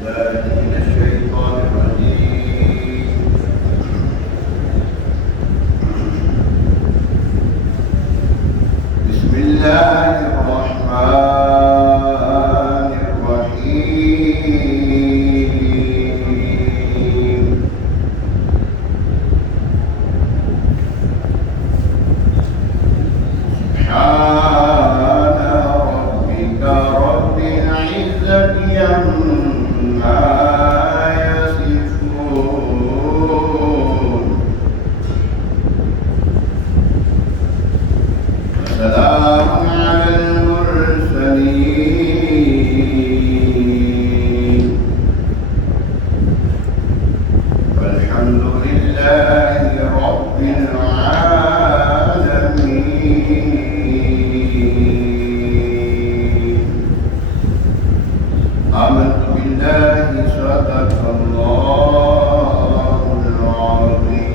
بالله من الشيطان الرجيم. بسم الله الرحمن الرحيم. سبحان ربك رب العزة عما يصفون، وسلام على المرسلين، والحمد لله رب العالمين. آمنت بالله صدق الله العظيم.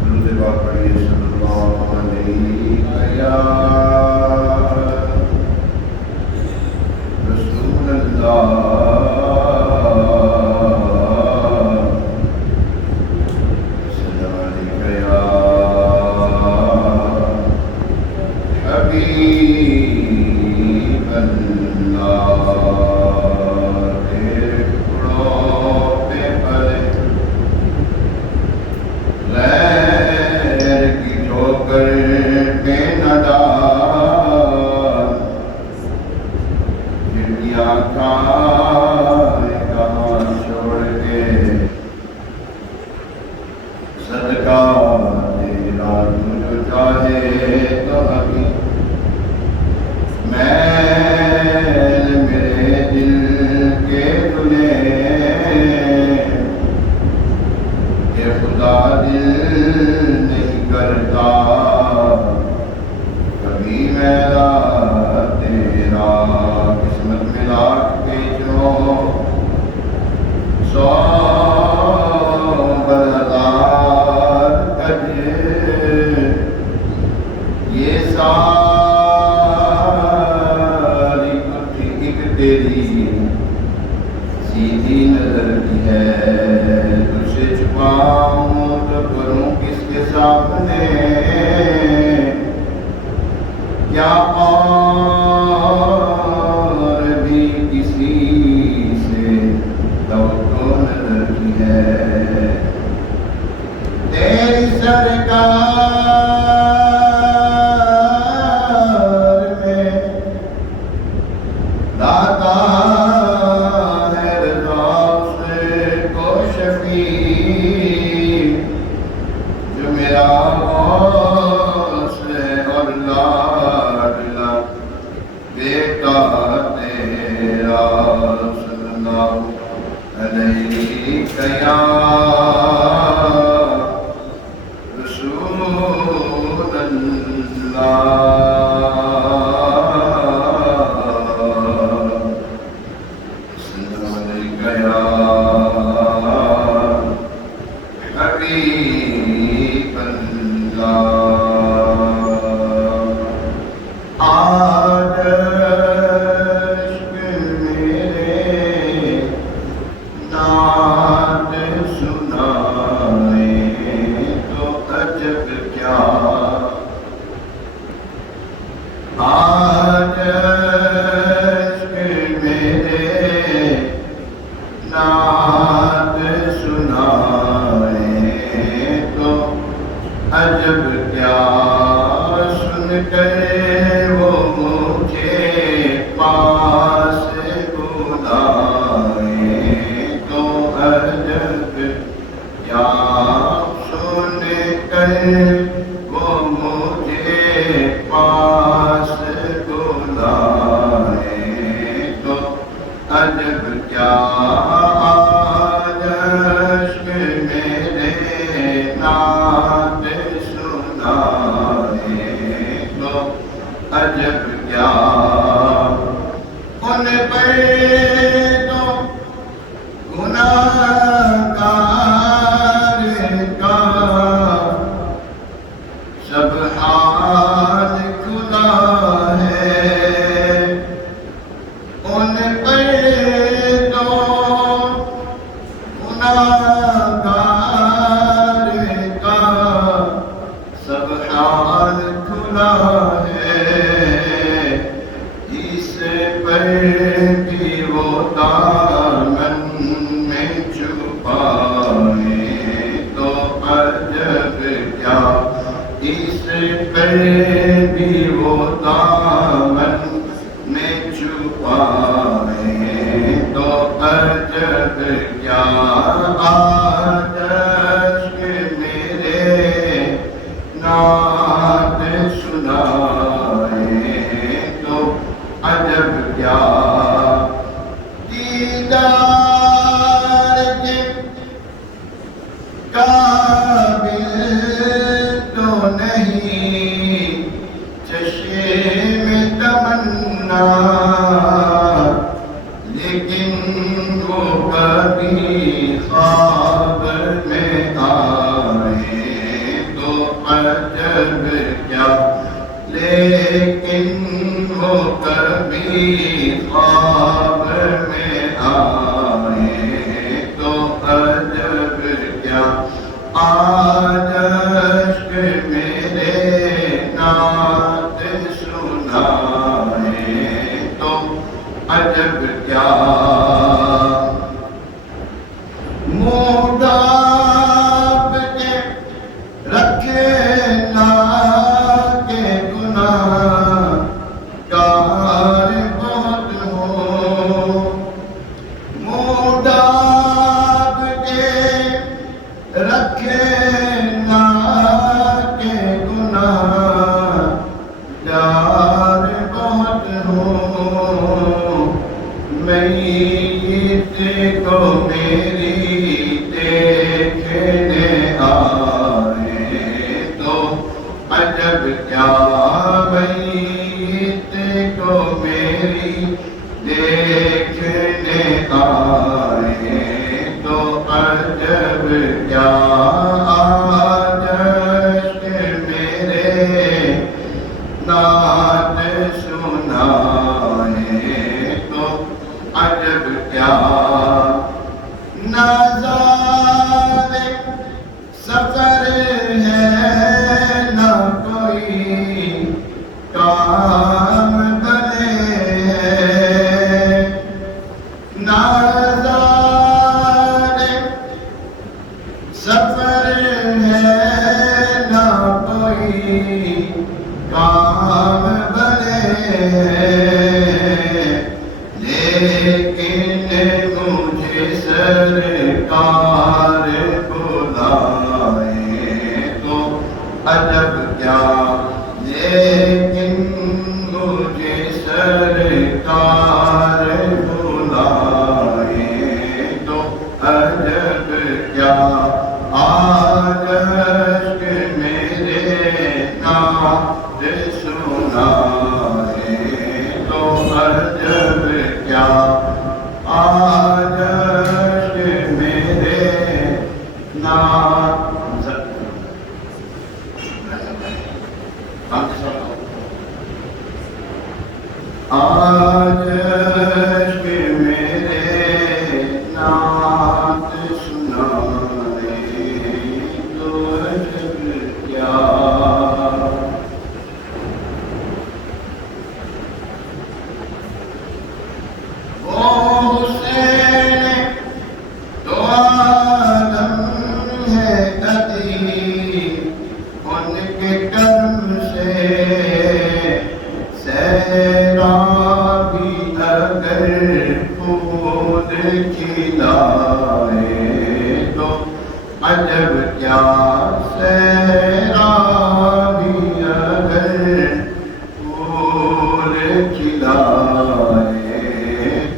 درود پاک پڑھیے صلی اللہ علیہ یا رسول اللہ، وسلم علیک یا حبیب اللہ. تیرے ٹکڑوں پہ پلے غیر کی ٹھوکر پہ نہ ڈال، پھر کیا کہاں چھوڑ کے صدقہ تیرا تو جو چاہے تو ابھی میل میرے دل کے تجھے کہ خدا دل نہیں کرتا کبھی میرا تیرا. قسمت میں لاکھ بیچو سو ہزار کجے، یہ ساری کٹھی ایک تیری سیدھی نظر کی ہے. تجھے چھپاؤں تو کروں کس کے سامنے، کیا اور بھی کسی سے توقع نظر کی ہے. تیری سرکار میں داتا ہے رضا سے کو شفیع، جو میرا غوث ہے اور لاڈلا بیٹا تیرا. صلی اللہ علیہ یا رسول اللہ، صلی اللہ علیہ یا حبیب اللہ. آج عشق میرے نعت سنائے تو عجب کیا، آج عشق میرے نعت سنائے تو عجب کیا. سن کر وہ مجھے پاس بلائے تو عجب کیا. سن کر وہ مجھے پاس بلائے تو عجب کیا. آج عشق میرے نعت سنائے تو عجب کیا. ان پر تو گناہگار کا سب حال کھلا ہے، وہ دامن میں چھپائے تو عجب کیا، اس پہ بھی وہ دامن میں چھپائے تو عجب کیا، آج اشک میرے نعت سنائے تو عجب کیا، دیدار کے قابل تو نہیں چشم تمنا، لیکن وہ کبھی خواب میں آئے تو عجب کیا، لیکن وہ کبھی خواب میں آئے تو عجب کیا، آج اشک میرے نعت سنائے تو عجب کیا، منہ ڈانپ کے رکھے نہ کہ گناہ گار بہت ہوں، منہ ڈانپ کے رکھے نہ کہ گناہ گار بہت ہوں، میت کو میری دیکھنے آئے تو عجب کیا، میت کو میری دیکھنے آئے تو عجب کیا، آج اشک میرے نعت سنائے تو عجب کیا، نظارے سفر ہے نہ کوئی کام بنے ہیں، نظارے سفر ہے نہ کوئی کام بنے ہیں، لیکن مجھے سرکار بلائے تو عجب کیا، لیکن مجھے سرکار بلائے تو عجب کیا، آج اشک میرے نعت سنائے تو عجب کیا، آج اشک میرے نعت آج اشک میرے نعت سنائے تو عجب کیا، وہ حسین تو عالم ہے قدیم، ان کے کرم سے سیرابی اگر خود کھلائے تو عجب کیا، سیرابی اگر خود کھلائے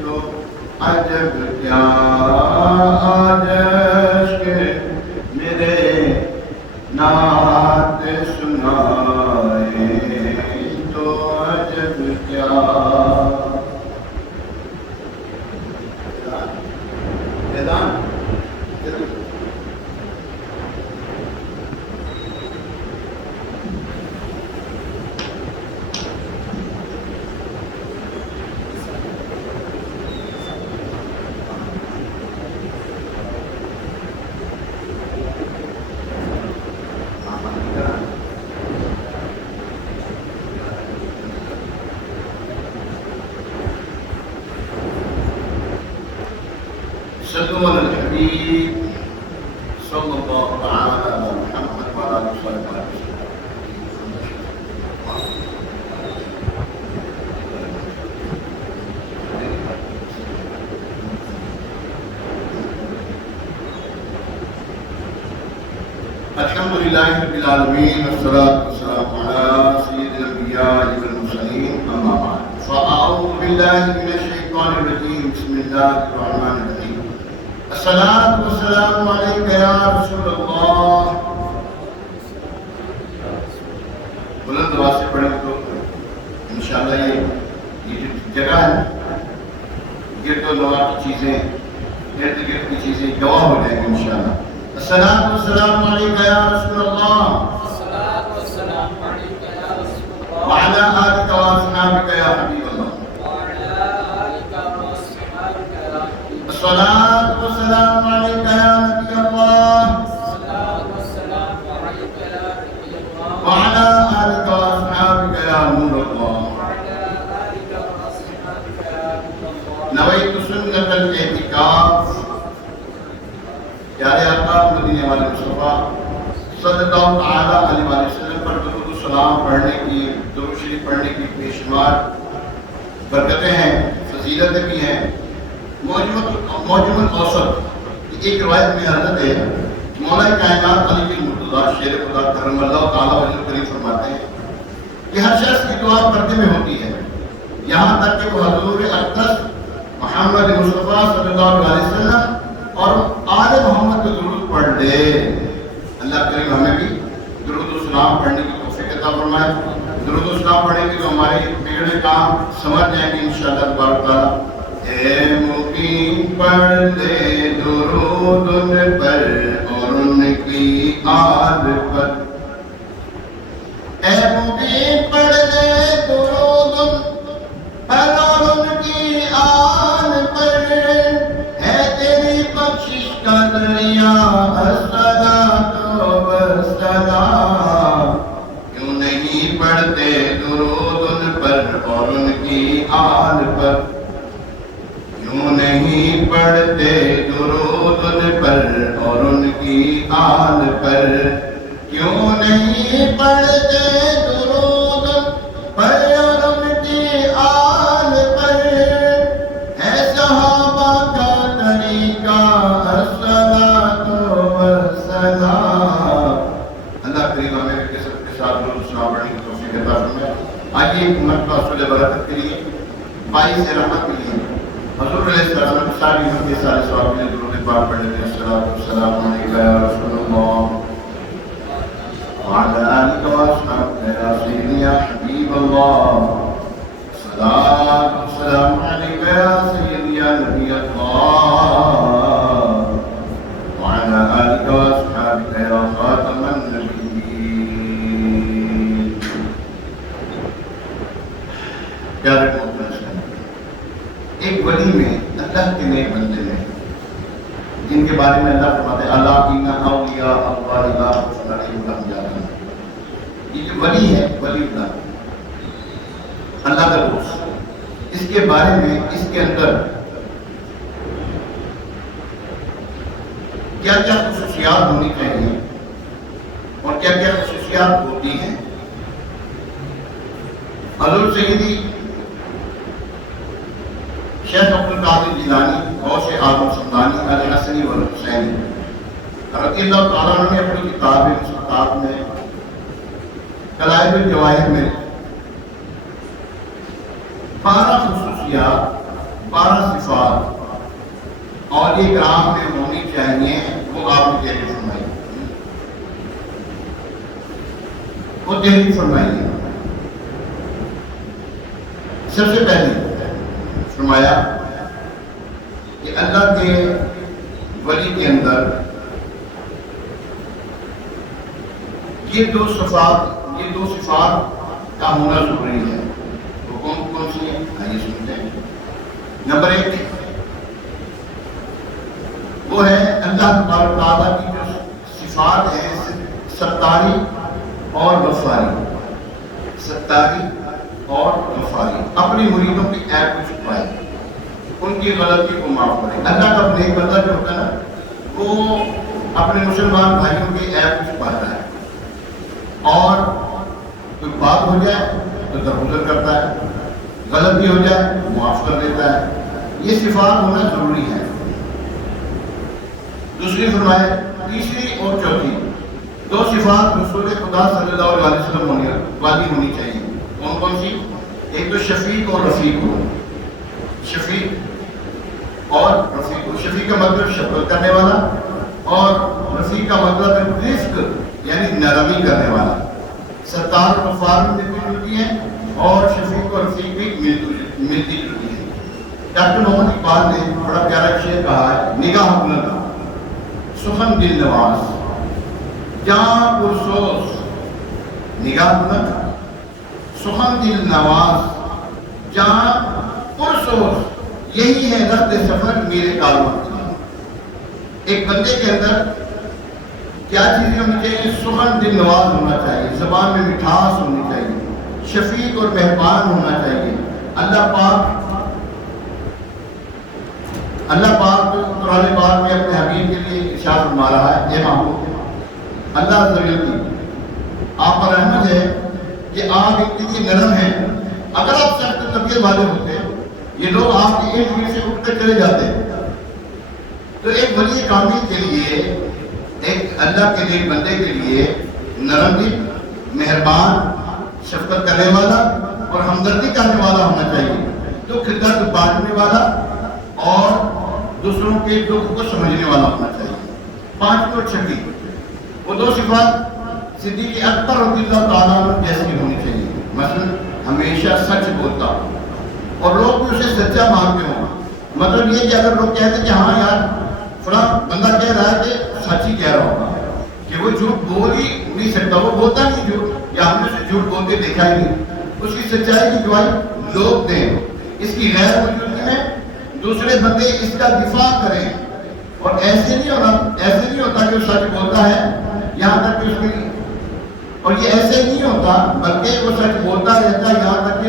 تو عجب کیا، آج اشک میرے نعت سنائے تو عجب کیا، صلوا على الحبيب صلى الله تعالى على محمد وعلى آله وصحبه وسلم. الحمد لله رب العالمين والصلاة والسلام على سيد الأنبياء والمرسلين أما بعد فأعوذ بالله من الشيطان الرجيم بسم الله الرحمن الرحيم الصلاة والسلام عليك يا رسول الله. بلند آواز سے پڑھیں تو انشاءاللہ یہ جو جگہ ہے گرد و نواح کی چیزیں ارد گرد کی چیزیں گواہ ہو جائیں گے انشاءاللہ. الصلاة والسلام عليك يا رسول الله. الصلاة والسلام عليك يا رسول الله. وعلى آلك وأصحابك يا حبيب الله. وعلى آلك وأصحابك يا حبيب الله. الصلاة والسلام عليك يا نبي الله. الصلاة والسلام عليك يا نبي الله. وعلى آلك وأصحابك يا نور الله. وعلى آلك وأصحابك يا نور الله. نويت سنة الاعتكاف. پیارے آقا مدینے والے مصطفیٰ صلی اللہ علیہ وسلم پر درود و سلام پڑھنے کی درود شریف پڑھنے کی بے شمار برکتیں ہیں، فضیلتیں بھی ہیں. موجم الاوسط ایک روایت میں حضرت ہے مولا کائنات علی بن مرتضیٰ شیر خدا کرم اللہ تعالیٰ وجل کریم فرماتے ہیں کہ ہر شخص کی دعا پردے میں ہوتی ہے یہاں تک کہ وہ حضور اقدس محمد مصطفیٰ صلی اللہ علیہ وسلم اور آل محمد کو درود پڑھ لے. اللہ کریم ہمیں بھی درود و سلام پڑھنے کی توفیق عطا فرمائے. درود و سلام پڑھیں گے تو ہمارے بگڑے کام سمجھ جائیں گے انشاءاللہ تبارک تعالیٰ. اے مقیم پڑھ لے درود ان پر اور ان کی آل پر. اے مقیم پڑھ لے درود ان پر اور ان کی آل پر. بخشش کا دریا الصلاۃ والسلام. کیوں نہیں پڑھتے درود ان پر اور ان کی آل پر. کیوں نہیں پڑھتے درود ان پر اور ان کی آل پر. کیوں نہیں پڑھتے درود ان پر اور ان کی آل پر. ہے صحابہ کا طریقہ الصلاۃ والسلام. اللہ کریم ہمیں کے ساتھ درود و سلام پڑھنے کی توفیق عطا فرمائے. آئیے ایک مرتبہ حصول برکت کے لیے باعث رحمت کے لیے حضور علیہ السلام کی ساری امت کے سارے ثواب کے لیے درود پاک پڑھ لیتے ہیں. الصلاۃ والسلام علیک یا رسول اللہ وعلی آلک واصحابک یا سیدی یا حبیب اللہ. الصلاۃ والسلام علیک یا سیدی یا نبی اللہ وعلی آلک واصحابک یا خاتم النبیین. پیارے محترم اسلام، ایک ولی میں اللہ کے نیک بندے ہیں جن کے بارے میں اللہ فرماتے ہیں اللہ ان اولیاء اللہ لا خوف علیہم ولا هم یحزنون. یہ جو ولی ہے ولی اللہ کا دوست، اس کے بارے میں اس کے اندر کیا کیا خصوصیات ہونی چاہیے اور کیا کیا خصوصیات ہوتی ہیں. حضور سیدی شیخ عبد القادر جیلانی غوث اعظم سمدانی الحسنی والحسینی رضی اللہ تعالیٰ عنہ نے اپنی کتاب مصنفات میں کلائب الجواہر میں 12 خصوصیات 12 صفات اور یہ کرام میں ہونی چاہیے وہ آپ نے تحریر فرمائی. وہ تحریر فرمائیے. سب سے پہلے فرمایا کہ اللہ کے ولی کے اندر یہ دو صفات کا ہونا ضروری ہے. وہ کون سی ہیں آئیے سنتے ہیں. نمبر 1 وہ ہے اللہ تبارک تعالیٰ کی جو صفات ہیں ستاری اور غفاری. ستاری اور غفاری اپنی مریدوں کی عیب کو چھپائے. ان کی غلطی کو معاف کرے. اللہ کا نیک بندہ جو ہوتا ہے نا وہ اپنے مسلمان بھائیوں کے عیب کو چھپاتا ہے اور کوئی بات ہو جائے تو درگزر کرتا ہے, غلطی ہو جائے معاف کر دیتا ہے. یہ صفات ہونا ضروری ہے. دوسری فرمائے تیسری اور چوتھی دو صفات رسول خدا صلی اللہ علیہ وسلم والی ہونی چاہیے. کون کون سی؟ ایک تو شفیق اور رفیق ہو. شفیق اور رفیق ہو. شفیق کا مطلب شفقت کرنے والا اور رفیق کا مطلب رفق یعنی نرمی کرنے والا. ستار و غفار میں ملتی جلتی ہیں اور شفیق اور رفیق بھی ملتی جلتی ہیں. ڈاکٹر محمد اقبال نے بڑا پیارا شعر کہا ہے, نگاہ بلند سخن دل نواز جاں پرسوز. نگاہ بلند سخن دل نواز جاں پرسوز, یہی ہے رد سفر میرے کارواں کی. ایک بندے کے اندر کیا چیزیں ہونی چاہیے؟ سخن دل نواز ہونا چاہیے, زبان میں مٹھاس ہونی چاہیے, شفیق اور مہربان ہونا چاہیے. اللہ پاک قرآن پاک میں اپنے حبیب کے لیے ارشاد فرما رہا ہے, اے محبوب اللہ عز و جل کی آپ پر رحمت ہے کہ آپ اتنی نرم ہیں. اگر آپ سخت طبیعت والے ہوتے یہ لوگ آپ کے ارد گرد سے اٹھ کر چلے جاتے. تو ایک ولی کامل کے لیے, ایک اللہ کے نیک بندے کے لیے نرم دل, مہربان, شفقت کرنے والا اور ہمدردی کرنے والا ہونا چاہیے. دکھ درد بانٹنے والا اور دوسروں کے دکھ کو سمجھنے والا ہونا چاہیے. پانچویں اور چھٹی وہ دو صفات صدیق اکبر رضی اللہ تعالیٰ عنہ جیسی ہونی چاہیے. مثلا ہمیشہ سچ بولتا ہوں اور لوگ بھی اسے سچا مانتے ہوں. مطلب یہ کہ اگر لوگ کہتے کہ ہاں یار فلاں بندہ کہہ رہا ہے کہ سچ ہی کہہ رہا ہوگا, کہ وہ جھوٹ بول ہی نہیں سکتا, وہ بولتا نہیں جھوٹ, یا ہم نے اسے جھوٹ بولتے دیکھا ہی نہیں. اس کی سچائی کی گواہی لوگ دیں. اس کی غیر موجودگی میں دوسرے بندے اس کا دفاع کریں. اور ایسے نہیں ہوتا کہ وہ سچ بولتا ہے یہاں تک کہ اس کے لیے, اور یہ ایسے نہیں ہوتا بلکہ وہ سچ بولتا رہتا ہے یہاں تک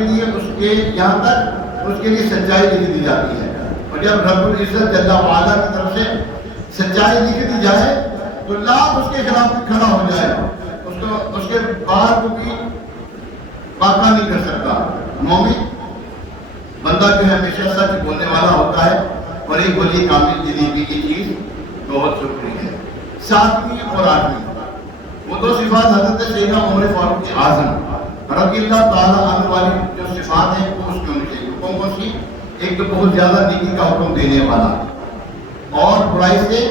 اس کے لیے سچائی لکھ دی جاتی ہے. اور جب رب العزت جل وعلا کی طرف سے سچائی لکھ دی جائے تو لاکھ اس کے خلاف کھڑا ہو جائے, اس کے بار کو بھی پاکا نہیں کر سکتا. مومن بندہ جو ہے ہمیشہ سچ بولنے والا ہوتا ہے اور ایک ولی کامل زندگی کی چیز بہت ضروری ہے. ساتویں اور آٹھویں وہ دو صفات حضرت سیدنا عمر فاروق اعظم رضی اللہ تعالیٰ عنہ والی جو صفات ہیں وہ اس کی ہونی چاہیے. کون کون سی؟ ایک تو بہت زیادہ نیکی کا حکم دینے والا اور برائی سے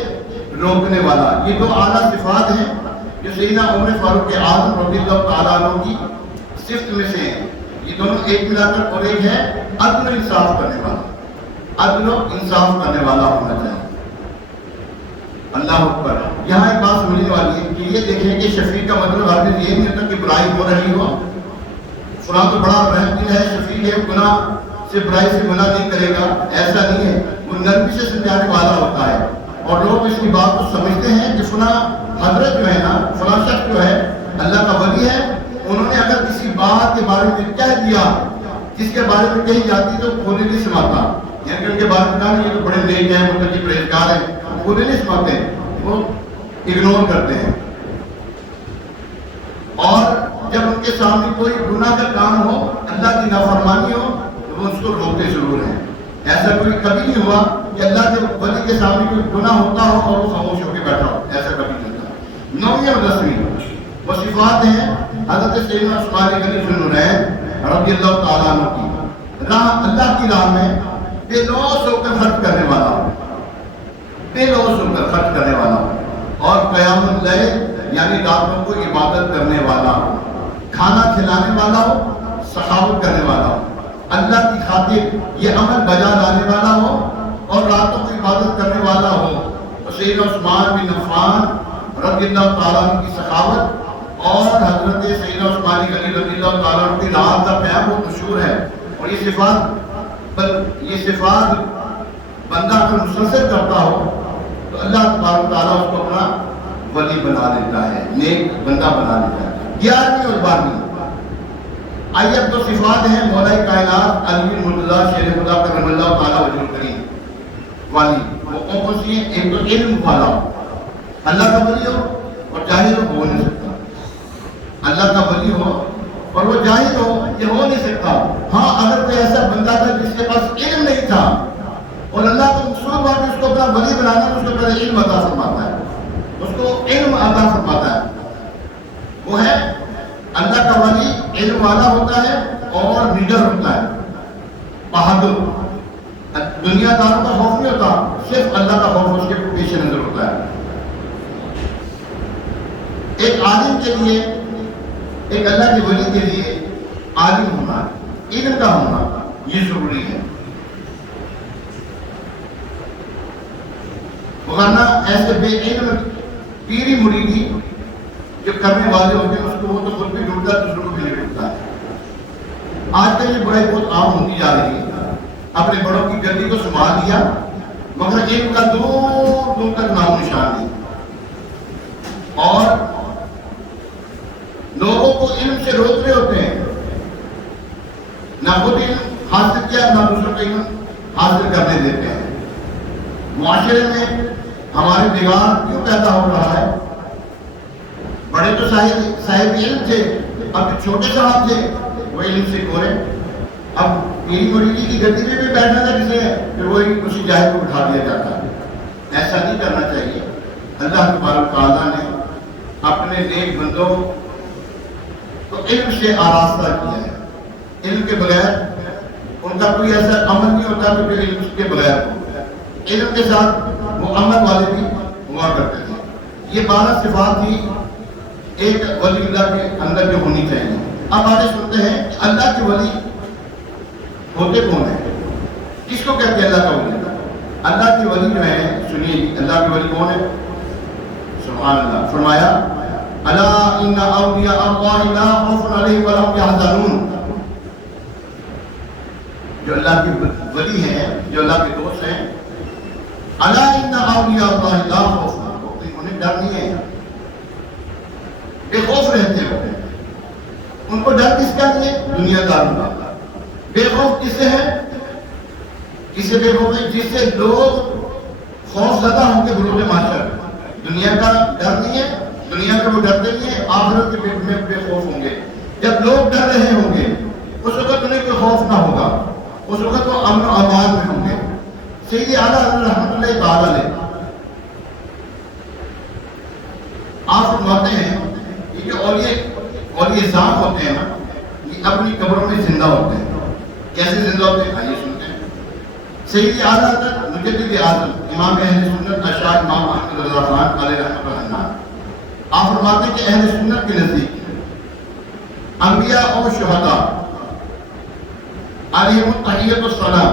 روکنے والا. یہ دو اعلیٰ صفات ہیں جو سیدنا عمر فاروق اعظم رضی اللہ تعالیٰ عنہ کی صفت میں سے ہیں. یہ دونوں ایک ملا کر اور ایک ہے عدل و انصاف کرنے والا. عدل و انصاف کرنے والا ہونا چاہیے. اللہ اکبر. یہاں ایک بات سمجھنے والی ہے کہ یہ دیکھیں کہ شفیق کا مطلب ہر یہ نہیں ہوتا کہ برائی ہو رہی ہو, فلاں تو بڑا رحم دل ہے, شفیق ہے, گناہ سے برائی سے گناہ نہیں کرے گا, ایسا نہیں ہے. وہ نرمی سے سمجھانے والا ہوتا ہے اور لوگ اس کی بات کو سمجھتے ہیں کہ فلاں حضرت جو ہے نا, فلاں شخص جو ہے اللہ کا ولی ہے, انہوں نے اگر کسی بات کے بارے میں کہہ دیا جس کے بارے میں کہی جاتی تو کھولے نہیں سماتا. یعنی کہ ان کے بارے میں کہا یہ تو بڑے نیک ہیں, متقی پرہیزگار ہیں, کھولے نہیں سماتے, وہ اگنور کرتے ہیں. اور جب ان کے سامنے کوئی گناہ کا کام ہو, اللہ کی نافرمانی ہو, تو وہ اس کو روکتے ضرور ہیں. ایسا کوئی کبھی نہیں ہوا کہ اللہ کے ولی کے سامنے کوئی گناہ ہوتا ہو اور وہ خاموش ہو کے بیٹھا ہو, ایسا کبھی نہیں ہوتا. نویں اور دسویں وہ صفات ہیں حضرت سیدنا عثمان غنی ذو النورین رضی اللہ تعالیٰ عنہ کی. اللہ کی راہ میں بے لوث ہو کر خرچ کرنے والا ہو, بے لوث ہو کر خرچ کرنے والا ہو, اور قیام اللیل یعنی راتوں کو عبادت کرنے والا ہو, کھانا کھلانے والا ہو, سخاوت کرنے والا ہو, اللہ کی خاطر یہ عمل بجا لانے والا ہو اور راتوں کو عبادت کرنے والا ہو. سیدنا عثمان بن عفان رضی اللہ تعالیٰ عنہ کی سخاوت اور حضرت سیدنا عثمان غنی رضی اللہ تعالیٰ عنہ کی رات کا قیام بہت مشہور ہے. اور یہ صفات بندہ اگر مسلسل کرتا ہو تو اللہ تبارک تعالیٰ اس کو اپنا ولی بنا دیتا ہے, نیک بندہ بنا دیتا ہے. 11ویں اور 12ویں آئیے اب تو صفات ہیں مولا کائنات علی مرتضیٰ شیر خدا کرم اللہ تعالیٰ وجہ کریم والی. وہ کون سی ہیں؟ ایک تو علم والا ہو، اللہ کا ولی ہو اور جاہل ہو نہیں سکتا. اللہ کا ولی ہو اور وہ جاہل ہو یہ ہو نہیں سکتا. ہاں اگر کوئی ایسا بندہ تھا جس کے پاس علم نہیں تھا اور اللہ کا مقصود ہوا کہ اس کو اپنا ولی بنانا، اس کو پہلے علم عطا فرماتا ہے، اس کو علم عطا فرماتا ہے. وہ ہے اللہ کا ولی علم والا ہوتا ہے اور نڈر ہوتا ہے، بہادر. دنیا داروں کا خوف نہیں ہوتا، صرف اللہ کا خوف اس کے پیش نظر ہوتا ہے. ایک عالم کے لیے، ایک اللہ کے ولی کے لیے عالم ہونا، علم کا ہونا یہ ضروری ہے. ورنہ ایسے بے علم پیری مریدی جو کرنے والے ہوتے ہیں اس کو وہ تو خود بھی ڈوبتا ہے، دوسروں کو بھی نہیں ڈوبتا ہے. آج کل یہ برائی بہت عام ہوتی جا رہی ہے. اپنے بڑوں کی گدی کو سنبھال لیا مگر علم کا دور دور تک نام نشان نہیں، اور لوگوں کو علم سے روک رہے ہوتے ہیں. نہ خود علم حاصل کیا نہ دوسروں کو علم حاصل کرنے دیتے ہیں. معاشرے میں ہمارے بگاڑ کیوں پیدا ہو رہا ہے؟ بڑے تو صاحب علم تھے، اب چھوٹے صاحب تھے وہ علم سے کھورے. اب پیری مریدی کی گدی میں بھی بیٹھنا تھا کسی نے، پھر وہی کسی جاہل کو بٹھا دیا جاتا ہے. ایسا نہیں کرنا چاہیے. اللہ تبارک تعالیٰ نے اپنے نیک بندوں کو علم سے آراستہ کیا ہے. علم کے بغیر ان کا کوئی ایسا عمل نہیں ہوتا کہ پھر علم کے بغیر ہو. علم کے ساتھ وہ عمل والے بھی ہوا کرتے تھے. یہ 12 صفات تھی ایک ولی اللہ کے اندر جو ہونی چاہیے. اب آگے سنتے ہیں کہ اللہ کے ولی ہوتے کون ہیں، کس کو کہتے ہیں اللہ کا ولی؟ اللہ کے ولی جو ہیں، سنیے اللہ کے ولی کون ہے؟ سبحان اللہ. فرمایا الا ان اولیاء اللہ لا خوف علیہم ولا هم يحزنون. جو اللہ کے ولی ہیں، جو اللہ کے دوست ہیں، الا ان اولیاء اللہ لا خوف، انہیں ڈر نہیں ہے، بے خوف رہتے ہیں. ان کو ڈر کس کا نہیں ہے؟ دنیا داروں کا. بے خوف کس سے ہے؟ کسے بے خوف ہے؟ جس سے لوگ خوف زدہ ہوں گے بروز محشر. دنیا کا ڈر نہیں ہے، دنیا کا وہ ڈرتے نہیں ہے، آخرت کے میں بے خوف ہوں گے. جب لوگ ڈر رہے ہوں گے اس وقت انہیں کوئی خوف نہ ہوگا، اس وقت وہ امن و امان میں ہوں گے. سیدی اعلیٰ حضرت رحمۃ اللہ تعالیٰ علیہ آپ فرماتے ہیں کہ اولیاء ذات ہوتے ہیں نا، یہ اپنی قبروں میں زندہ ہوتے ہیں. کیسے زندہ ہوتے ہیں؟ آئیے سنتے ہیں. سیدی اعلیٰ حضرت مجدد اعظم امام اہل سنت اشاع امام احمد رضا خان علیہ رحمۃ اللہ آپ فرماتے ہیں کہ اہل سنت کے نزدیک انبیاء اور شہداء علیہم التحیۃ والسلام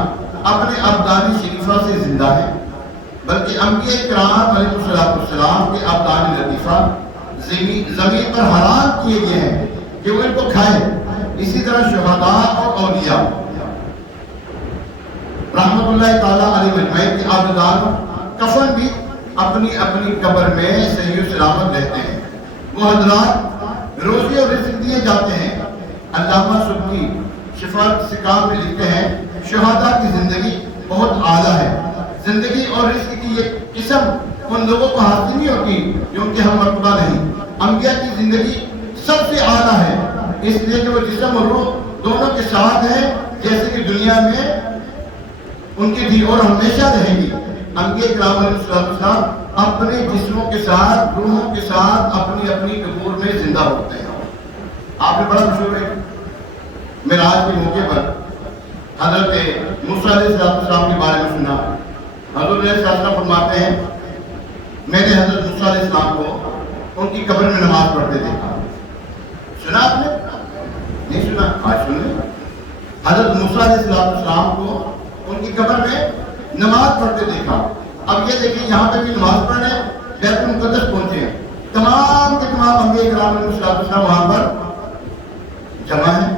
اپنے ابدان شریفہ سے زندہ ہیں، بلکہ انبیاء کرام علیہ السلام کے ابدان لطیفہ زمین پر حرام کیے گئے ہیں کہ وہ ان کو کھائے. اسی طرح شہداء اور اولیاء رحمت اللہ تعالیٰ علیہ مجمعین کے ابدان کفن بھی اپنی اپنی قبر میں صحیح و سلامت رہتے ہیں. وہ حضرات روزی اور رزق دیے جاتے ہیں. علامہ سبکی شفاء سقام میں لکھتے ہیں شہداء کی زندگی بہت اعلیٰ ہے. زندگی اور رزق کی یہ قسم ان لوگوں کو حاصل نہیں ہوتی جو ان کے ہم مرتبہ نہیں. انبیاء کی زندگی سب سے اعلیٰ ہے، اس لیے کہ وہ جسم اور روح دونوں کے ساتھ ہیں جیسے کہ دنیا میں ان کی تھی اور ہمیشہ رہیں گی. انبیاء کرام علیہ السلام اپنے جسموں کے ساتھ روحوں کے ساتھ اپنی اپنی قبور میں زندہ ہوتے ہیں. آپ نے بڑا مشہور ہے معراج کے موقع پر حضرت موسیٰ علیہ السلام کے بارے میں سنا. حضرت علیہ السلام فرماتے ہیں میں نے حضرت موسیٰ علیہ السلام کو ان کی قبر میں نماز پڑھتے دیکھا. سنا آپ نے؟ نہیں سنا؟ آج سن لیں. حضرت موسیٰ علیہ السلام کو ان کی قبر میں نماز پڑھتے دیکھا. اب یہ دیکھیں یہاں پہ بھی نماز پڑھ رہے ہیں، بیت المقدس پہنچے ہیں، تمام کے تمام انبیاء کرام علیہ السلام وہاں پر جمع ہیں.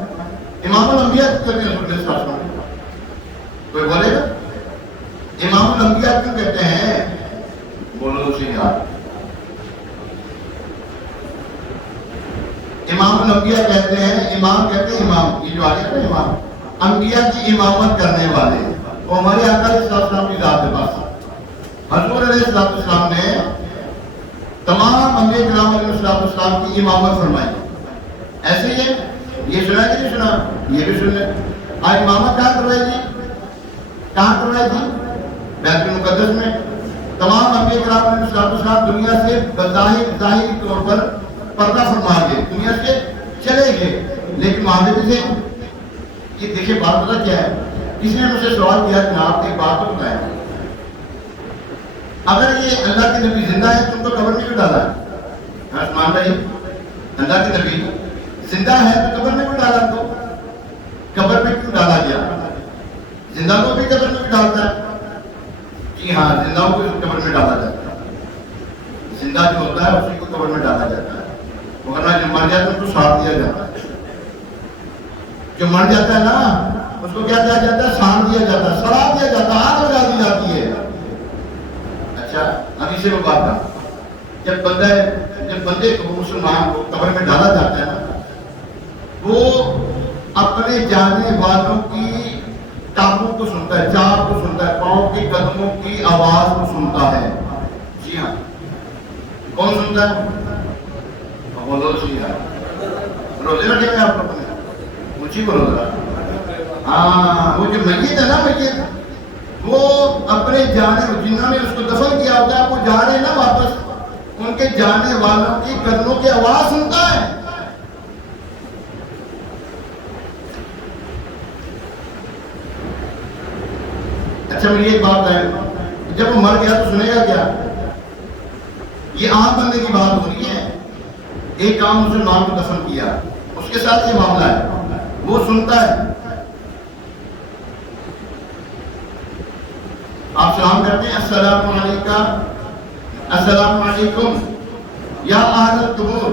امام الانبیاء کہتے ہیں رسول اللہ صلی اللہ علیہ وسلم. کوئی بولے گا امام الانبیاء کیوں کہتے ہیں؟ بولو سے یار. امام الانبیاء کہتے ہیں امام کہتے ہیں امام، یہ جو آ گیا نا امام، انبیاء کی امامت کرنے والے، وہ ہمارے آقا علیہ السلام کی ذات کے پاس حضور علیہ السلام نے تمام انبیاء کرام علیہ السلام کی امامت فرمائی. ایسے ہی ہے، یہ سنا کہ نہیں سنا؟ یہ بھی سن لیں. آج امامت کہاں کروائی جی؟ کہاں کروائی جی؟ بیت المقدس میں. تمام انبیاء کرام علیہ السلام دنیا سے ظاہری طور پر پردہ فرما گئے، دنیا سے چلے گئے، لیکن وہاں پہ تھے. یہ دیکھیں بات پتہ کیا ہے؟ کسی نے مجھ سے سوال کیا کہ آپ ایک بات تو بتائیں، اگر یہ اللہ کے نبی زندہ ہے تم کو قبر میں کیوں ڈالا ہے؟ مان رہی اللہ کے نبی زندہ ہے تو قبر میں کیوں ڈالا؟ تو قبر میں کیوں ڈالا گیا؟ زندہ کو بھی قبر میں ڈالتا ہے. جی ہاں، زندہ کو قبر میں ڈالا جاتا ہے. زندہ جو ہوتا ہے اسی کو قبر میں ڈالا جاتا ہے، ورنہ جو مر جاتا ہے اس کو ساڑ دیا جاتا ہے. جو مر جاتا ہے نا اس کو کیا کیا جاتا ہے؟ ساڑ دیا جاتا ہے، سڑا دیا جاتا ہے، آگ لگا دی جاتی ہے. اچھا ابھی سے وہ بات تھا، جب بندے کو مسلمان کو قبر میں ڈالا جاتا ہے نا، وہ اپنے جانے والوں کی ٹانگوں کو سنتا ہے، چار کو سنتا ہے، پاؤں کے قدموں کی آواز کو سنتا ہے. جی ہاں، کون سنتا ہے؟ بولو جی ہاں. روزے رکھے ہوئے آپ لوگوں نے؟ مجھے بولو ذرا. ہاں، وہ جو میت ہے نا، میت وہ اپنے جانے، جنہوں نے اس کو دفن کیا ہوتا ہے وہ جا رہے ہیں نا واپس، ان کے جانے والوں کی قدموں کی آواز سنتا ہے. اچھا مجھے ایک بات ہے، جب وہ مر گیا تو سنے گا کیا؟ یہ عام بندے کی بات ہو رہی ہے. ایک عام مسلمان کو دفن کیا، اس کے ساتھ یہ معاملہ ہے، وہ سنتا ہے. آپ سلام کرتے ہیں، السلام علیکم، السلام علیکم یا اہل القبور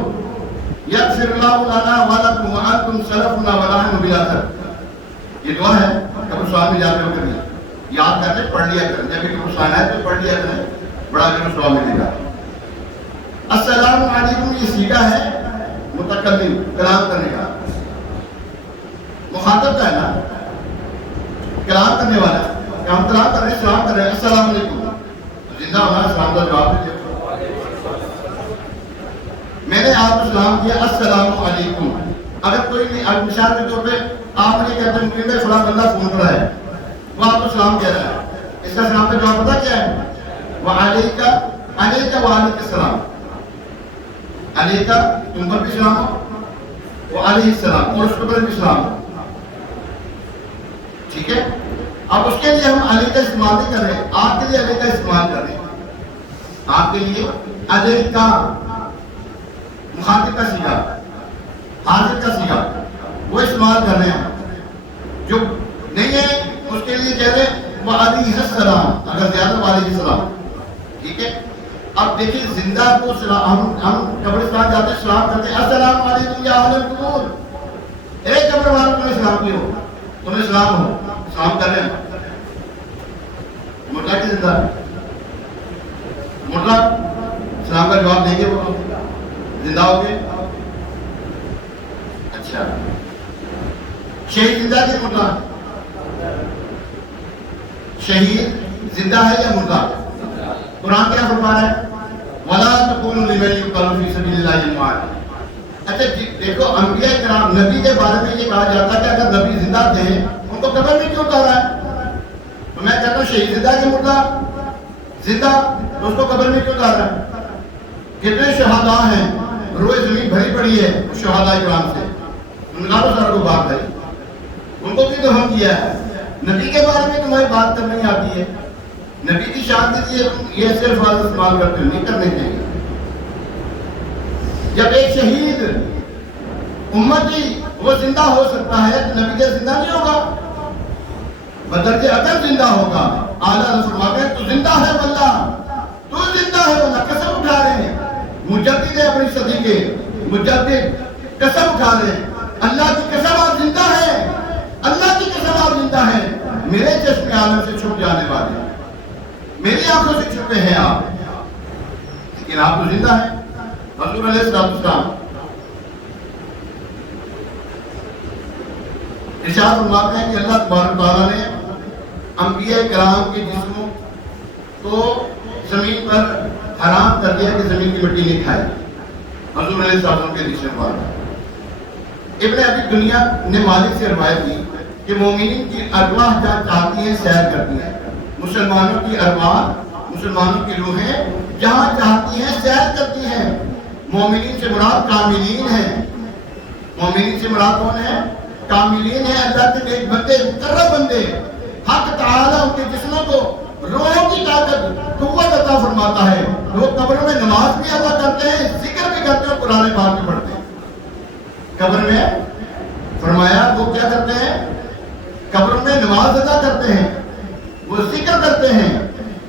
یغفر اللہ لنا ولکم وانتم سلفنا ونحن بالاخر. یہ دعا ہے قبرستان میں جاتے ہو کبھی یاد کرنے، پڑھ لیا کریں. جب بھی قبرستان ہے تو پڑھ لیا کریں، بڑا جو سوال ملے گا. السلام علیکم یہ سیدھا ہے متکلم کلام کرنے کا، مخاطب کا ہے نا، کلام کرنے والا. ہم کلام کر رہے ہیں، سلام کر رہے ہیں، السلام علیکم. زندہ ہونا سلام کا جواب دیتے. میں نے آپ کو سلام کیا السلام علیکم. اگر کوئی نہیں، مثال کے طور پہ آپ نے کہتے ہیں کہ فلاں بندہ فون کر رہا ہے، وہ آپ کو سلام کہہ رہا ہے، اس کا سلام کا جواب پتہ کیا ہے؟ وعلیکہ، علیکہ وعلیکہ السلام. علیکہ تم پر بھی سلام ہو، وعلیہ السلام اور اس پر بھی سلام ہو. ٹھیک ہے. اب اس کے لیے ہم علی کا استعمال نہیں کر رہے، آپ کے لیے علی کا استعمال کر رہے ہیں. آپ کے لیے علی کا مخاطب کا سیگا، حاضر کا سیگا وہ استعمال کر رہے ہیں. جو نہیں ہے اس کے لیے کہہ رہے ہیں وعلیہ السلام، اگر زیادہ وعلیہ السلام. ٹھیک ہے. اب دیکھیں زندہ کو ہم قبرستان جاتے ہیں، سلام کرتے ہیں السلام علیکم یا اہل القبور. ایک قبر والوں تمہیں سلام کیوں، تمہیں سلام ہو، سلام کر رہے ہیں. مردہ کی زندہ مردہ سلام کا جواب دیں گے، وہ زندہ ہو گئے. اچھا شہید زندہ کی مردہ؟ شہید زندہ ہے یا مردہ؟ قرآن کیا فرما رہا ہے؟ وَلَا تَقُولُوا لِمَن يُقْتَلُ فِي سَبِيلِ اللَّهِ أَمْوَاتٌ. اچھا دیکھو انبیاء کرام، نبی کے بارے میں یہ کہا جاتا ہے کہ اگر نبی زندہ تھے ان کو قبر میں کیوں اتارا ہے؟ تو میں کہتا ہوں شہید زندہ کی مردہ؟ زندہ تو اس کو قبر میں کیوں اتارا ہے؟ کتنے شہداء ہیں، روئے زمین بھری پڑی ہے شہداء کرام سے، نکالو سر کو بات ہے، ان کو کیوں دفن کیا ہے؟ نبی کے بارے میں تمہیں بات کرنی آتی ہے، نبی کی شان کے لیے یہ ایسے الفاظ استعمال کرتے ہیں، نہیں کرنے چاہیے. جب ایک شہید امتی وہ زندہ ہو سکتا ہے تو نبی کے زندہ نہیں ہوگا؟ بدرجہ اگر زندہ ہوگا. اعلیٰ فرماتے ہیں تو زندہ ہے واللہ، تو زندہ ہے واللہ. قسم اٹھا رہے ہیں مجدد ہے اپنی صدی کے مجدد، قسم اٹھا رہے ہیں اللہ کی قسم آپ زندہ ہیں، اللہ کی قسم آپ زندہ ہیں. میرے چشم عالم سے چھپ جانے والے، میری آنکھوں سے چھپے ہیں آپ، لیکن آپ تو زندہ ہیں. حضور علیہ السلام ارشاد فرماتے ہیں کہ اللہ تبارک تعالیٰ نے انبیاء کرام کے جسموں کو زمین پر حرام کر دیا کہ زمین کی مٹی نہیں کھائے. حضور علیہ السلام کے حدیث مبارک. ابن ابی دنیا نے مالک سے روایت کی کہ مومنین کی ارواح جہاں چاہتی ہیں سیر کرتی ہیں. مسلمانوں کی ارواح، مسلمانوں کی روحیں جہاں چاہتی ہیں سیر کرتی ہیں. مومنین سے مراد کاملین ہیں. مومنین سے مراد کون ہے؟ کاملین ہیں، اللہ کے نیک بندے، مقرب بندے. حق تعالیٰ ان کے جسموں کو روح کی طاقت، قوت عطا فرماتا ہے. وہ قبر میں نماز بھی ادا کرتے ہیں، ذکر بھی کرتے ہیں، قرآن پاک بھی پڑھتے ہیں. قبر میں فرمایا وہ کیا کرتے ہیں؟ قبر میں نماز ادا کرتے ہیں، وہ ذکر کرتے ہیں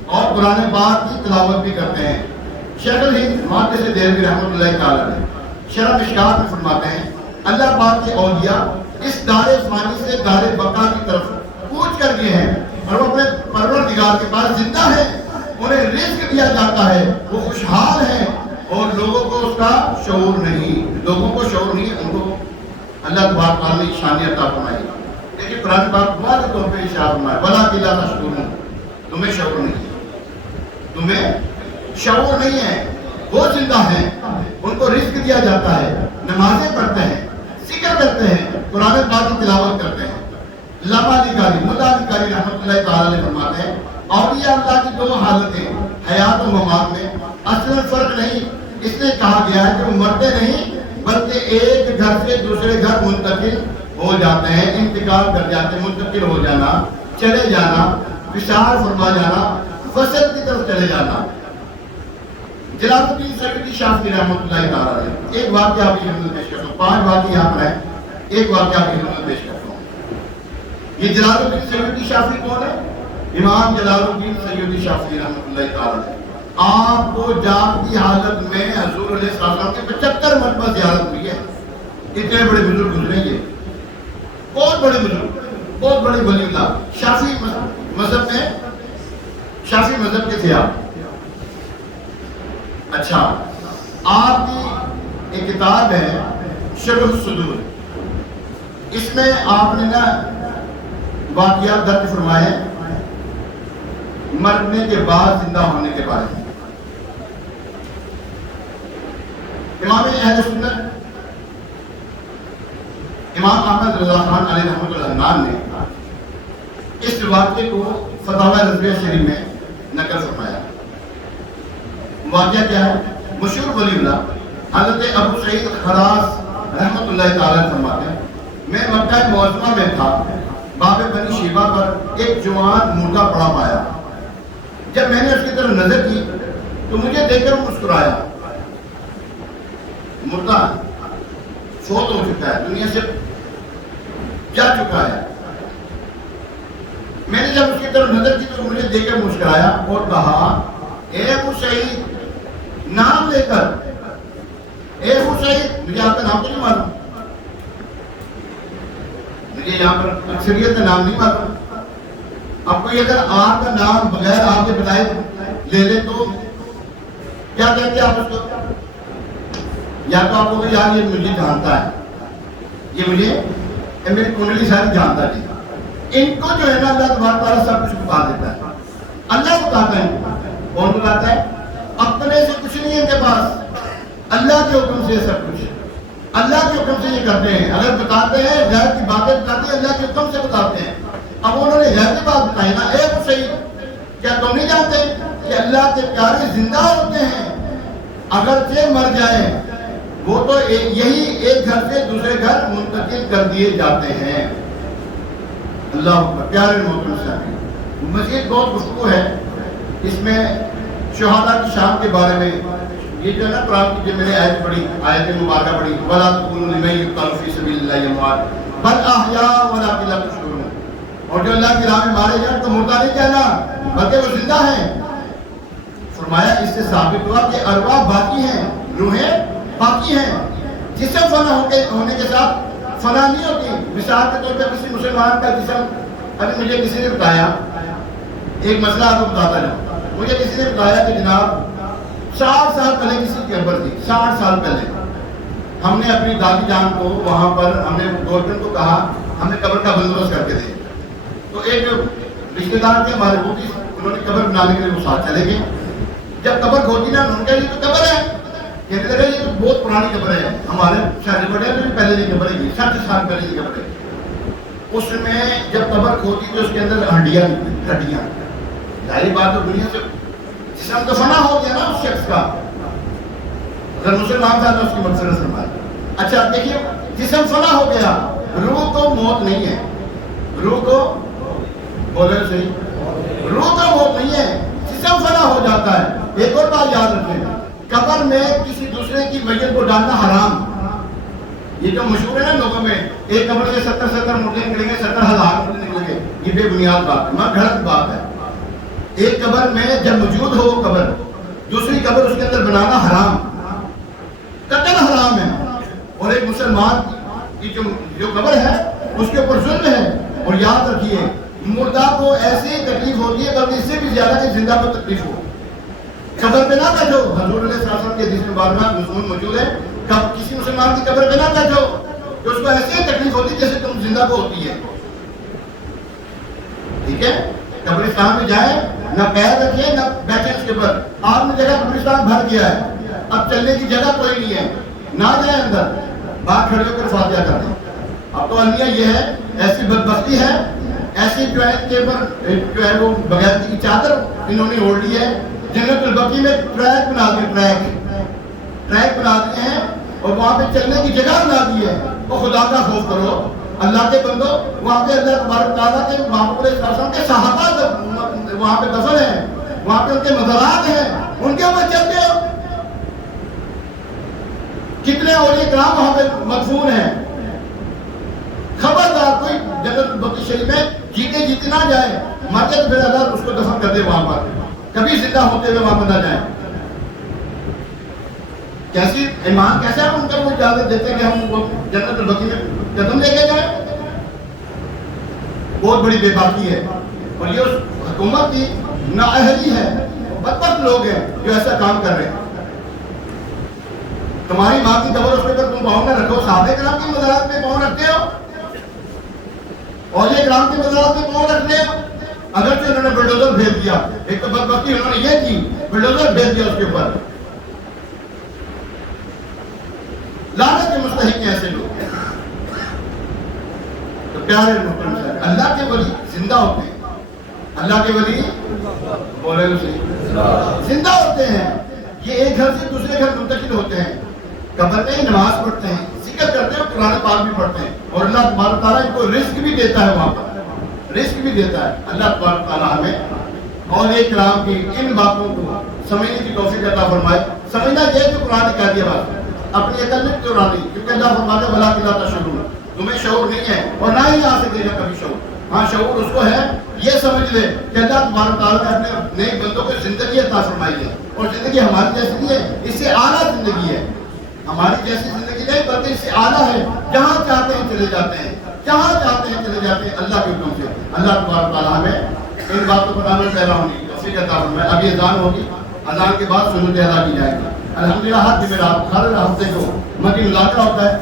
اور قرآن پاک کی تلاوت بھی کرتے ہیں. شیخ الہند محدث دہلوی رحمۃ اللہ تعالی علیہ شرح مشکات میں فرماتے ہیں اللہ پاک کے اولیاء اس دار فانی سے دار بقا کی طرف کوچ کر گئے ہیں اور وہ اپنے پروردگار کے پاس زندہ ہیں. انہیں رزق دیا جاتا ہے، وہ خوشحال ہیں اور لوگوں کو اس کا شعور نہیں. لوگوں کو شعور نہیں، ان کو اللہ تبارک تعالیٰ نے شان عطا فرمائی. لیکن قرآن پاک واضح طور پہ ارشاد فرمایا وَلَٰكِن لَا تَشْعُرُونَ. تمہیں شعور نہیں ہے، تمہیں شعور نہیں ہے. وہ زندہ ہیں، ان کو رزق دیا جاتا ہے، نمازیں پڑھتے ہیں، ذکر کرتے ہیں، قرآن پاک کی تلاوت کرتے ہیں. علامہ علی قاری ملا علی قاری رحمۃ اللہ تعالیٰ نے فرماتے ہیں اولیاء اللہ کی دو حالتیں حیات و ممات میں اصل فرق نہیں. اس نے کہا گیا ہے کہ وہ مرتے نہیں بلکہ ایک گھر سے دوسرے گھر منتقل ہو جاتے ہیں، انتقال کر جاتے ہیں. منتقل ہو جانا، چلے جانا، وصال فرما جانا، وصل کی طرف چلے جانا. جلال الدین سیوطی شافعی رحمۃ اللہ تعالیٰ علیہ ایک واقعہ آپ کی خدمت پیش کرتا ہوں. 5 واقعے یہاں پر ہیں، ایک واقعہ آپ کی خدمت پیش کرتا ہوں. یہ جلال الدین سیوطی شافعی کون ہے؟ امام جلال الدین سیوطی شافعی رحمۃ اللہ تعالیٰ علیہ. آپ کو جاگتی حالت میں حضور علیہ السلام کے 75 مرتبہ زیارت ہوئی ہے. اتنے بڑے بزرگ گزرے، یہ بہت بڑے بزرگ، بہت بڑے ولی اللہ. شافعی مذہب میں، شافعی مذہب کے تھے آپ. اچھا، آپ کی ایک کتاب ہے شرح الصدور، اس میں آپ نے نا واقعات درج فرمائے مرنے کے بعد زندہ ہونے کے بارے میں. امام اہل سنت امام احمد رضا خان علیہ رحمۃ اللہ نے اس واقعے کو فتاوی رضویہ شریف میں نقل فرمایا. واقعہ کیا ہے؟ مشہور ولی اللہ حضرت ابو سعید خراس رحمۃ اللہ تعالیٰ فرماتے ہیں میں مکہ معظمہ میں تھا، باب بنی شیبہ پر ایک جوان مردہ پڑا پایا. جب میں نے اس کی طرف نظر کی تو مجھے دیکھ کر مسکرایا. مردہ فوت ہو چکا ہے، دنیا سے جا چکا ہے. میں نے جب اس کی طرف نظر کی تو مجھے دیکھ کر مسکرایا اور کہا اے ابو سعید، نام لے کر، اے ابو سعید. مجھے آپ کا نام تو نہیں معلوم، مجھے یہاں پر اکثریت کا نام نہیں معلوم. اب کوئی اگر آپ کا نام بغیر آپ کے بتائے لے لے تو کیا کہتے ہیں آپ اس کو؟ یا تو آپ کو کہ یار یہ مجھے جانتا ہے، یہ مجھے میری کنڈلی ساری جانتا ہے. ان کو جو ہے نا اللہ تبارک تعالیٰ سب کچھ بتا دیتا ہے. اللہ بتاتا ہے. کون بتاتا ہے؟ اپنے سے کچھ نہیں ہے ان کے پاس، اللہ کے حکم سے سب کچھ، اللہ کے حکم سے یہ کرتے ہیں. اگر بتاتے ہیں غیر کی باتیں بتاتے ہیں، اللہ کے حکم سے بتاتے ہیں. اب انہوں نے غیر کی بات بتائی نا، اے ابو سعید کیا تم نہیں جانتے کہ اللہ کے پیارے زندہ ہوتے ہیں اگرچہ مر جائیں، وہ تو یہی ایک گھر سے دوسرے گھر منتقل کر دیے جاتے ہیں. اللہ اکبر. پیارے محترم صاحب، مزید بہت گفتگو ہے اس میں شہداء کی شان کے بارے میں. یہ جو ہے نا قرآن کی جو میں نے آیت پڑھی، آیت مبارکہ پڑھی وَلَا تَكُونُوا لِمَن يُقْتَلُ فِي سَبِيلِ اللَّهِ أَمْوَاتٌ بَلْ أَحْيَاءٌ وَلَكِن لَا تَشْعُرُونَ. اور جو اللہ کی راہ میں مارے جائیں تو مردہ نہیں کہنا بلکہ وہ زندہ ہیں. فرمایا اس سے ثابت ہوا کہ ارواح باقی ہیں، روحیں باقی ہیں. جسم فنا ہونے کے ساتھ فنا نہیں ہوتی. مثال کے طور پہ کسی مسلمان کا جسم، ابھی مجھے کسی نے بتایا ایک مسئلہ آپ کو بتاتا ہے، مجھے کسی نے بتایا کہ جناب 60 سال پہلے کسی کی قبر تھی. 60 سال پہلے ہم نے اپنی دادی جان کو وہاں پر ہم نے گورنمنٹ کو کہا ہمیں قبر کا بندوبست کر کے دیں. تو ایک رشتے دار تھے ہمارے وہ بھی, انہوں نے قبر بنانے کے لیے وہ ساتھ چلے گئے. جب قبر کھودی نا, انہوں نے کہا یہ تو قبر ہے. کہنے لگا یہ تو بہت پرانی قبر ہے, ہمارے شاہد بڑے میں بھی پہلے یہ قبر ہے, 60 سال پہلے یہ قبر ہے. اس میں جب قبر کھودی تو اس کے اندر ہڈیاں. ظاہری بات تو دنیا سے جسم تو فنا ہو گیا نا اس شخص کا. اگر مسلمان تھا تو اس کی مقصد فرمایا. اچھا دیکھیے, جسم فنا ہو گیا, روح تو موت نہیں ہے. روح تو بولے صحیح, روح تو موت نہیں ہے, جسم فنا ہو جاتا ہے. ایک اور بات یاد رکھیں, قبر میں کسی دوسرے کی میت کو ڈالنا حرام. یہ جو مشہور ہے نا لوگوں میں, ایک قبر سے 70 مردے نکلیں گے, 70,000 مردے نکلیں گے, یہ بے بنیاد بات ہے, غلط بات ہے. ایک قبر میں جب موجود ہو قبر, دوسری قبر اس کے اندر بنانا حرام, قتل حرام ہے. اور ایک مسلمان کی جو قبر ہے اس کے اوپر ظلم ہے. اور یاد رکھیے, مردہ کو ایسی تکلیف ہوتی ہے بلکہ اس سے بھی زیادہ کہ زندہ کو تکلیف ہو. قبر پہ نہ بیٹھو, حضور علیہ السلام کے حدیث مبارکہ مضمون موجود ہے, کسی مسلمان کی قبر پہ نہ بیٹھو کہ اس کو ایسی تکلیف ہوتی ہے جیسے تم زندہ کو ہوتی ہے. ٹھیک ہے, قبرستان میں جائیں, نہ پیر رکھیے نہ بیٹھے اس کے اوپر. آپ نے جگہ قبرستان بھر گیا ہے, اب چلنے کی جگہ کوئی نہیں ہے, نہ جائیں اندر, باہر کھڑے ہو کر فاتحہ کر دیں. اب تو المیہ یہ ہے, ایسی بدبختی ہے, ایسی جو ہے کے اوپر جو ہے وہ بغیر کی چادر انہوں نے اوڑھ لی ہے. جنت البقیع میں ٹریک بنا دیے, ٹریک بنا دیے ہیں, اور وہاں پہ چلنے کی جگہ بنا دی ہے. وہ خدا کا خوف کرو, اللہ کے بندو. وہاں پہ اللہ تبارک تعالیٰ کے محبوب علیہ السلام کے صحابہ وہاں پہ دفن ہیں, وہاں پہ ان کے مزارات ہیں, ان کے اوپر چلتے ہو. کتنے اولیاء کرام وہاں پہ مدفون ہیں. خبردار کوئی جنت البقیع شریف میں جیتے جیتے نہ جائے, مر جائے تو پھر اللہ اس کو دفن کر دے وہاں پر, کبھی زندہ ہوتے ہوئے وہاں پر نہ جائیں. کیسی ایمان, کیسے ہم ان کا وہ اجازت دیتے ہیں کہ ہم وہ جنت البقیع میں قدم لے کے جائیں. بہت بڑی بے باکی ہے, اور یہ اس حکومت کی نااہلی ہے. بدبخت لوگ ہیں جو ایسا کام کر رہے ہیں. تمہاری ماں کی قبر اس پہ تم پاؤں نہ رکھو. صحابہ کرام کی مزارات میں پاؤں رکھتے ہو, اولیاء کرام کی مزارات میں پاؤں رکھتے ہو. اگرچہ انہوں نے بلڈوزر بھیج دیا, ایک تو بدبختی انہوں نے یہ کی, بلڈوزر بھیج دیا اس کے اوپر. لعنت کے مستحق ہیں ایسے لوگ. تو پیارے محترم صاحب, اللہ کے ولی زندہ ہوتے ہیں, اللہ کے ولی بولے زندہ ہوتے ہیں. یہ ایک گھر سے دوسرے گھر منتقل ہوتے ہیں, قبر میں ہی نماز پڑھتے ہیں, ذکر کرتے ہیں, قرآن پاک بھی پڑھتے ہیں, اور اللہ تبارک تعالیٰ ان کو رزق بھی دیتا ہے, وہاں پر رزق بھی دیتا ہے. اللہ تبارک تعالیٰ ہمیں اور ایک کرام کی ان باتوں کو سمجھنے کی توفیق عطا فرمائے. سمجھنا یہ کہ قرآن نے کہہ دیا بات, اپنی عقل میں کیوں نہ نہیں, کیونکہ اللہ فرماتا ہے ولا کلا تشعرون, تمہیں شعور نہیں ہے اور نہ ہی آ سکے گا کبھی شعور. ہاں شعور اس کو ہے, یہ سمجھ لے کہ اللہ تبارک تعالیٰ نے اپنے نئے بندوں کو زندگی عطا فرمائی ہے, اور زندگی ہماری جیسی نہیں ہے, اس سے اعلیٰ زندگی ہے. ہماری جیسی زندگی نہیں بلکہ اس سے اعلیٰ ہے. جہاں چاہتے ہیں چلے جاتے ہیں, جہاں چاہتے ہیں چلے جاتے ہیں اللہ کے حکم سے. اللہ تبارک تعالیٰ ہمیں ان باتوں پر عمل پیرا ہونے کی توفیق عطا فرمائے. ابھی اذان ہوگی, اذان کے بعد سنت ادا کی جائے گی. الحمدللہ ہر جمعرات ہر ہفتے کو مدنی مذاکرہ ہوتا ہے.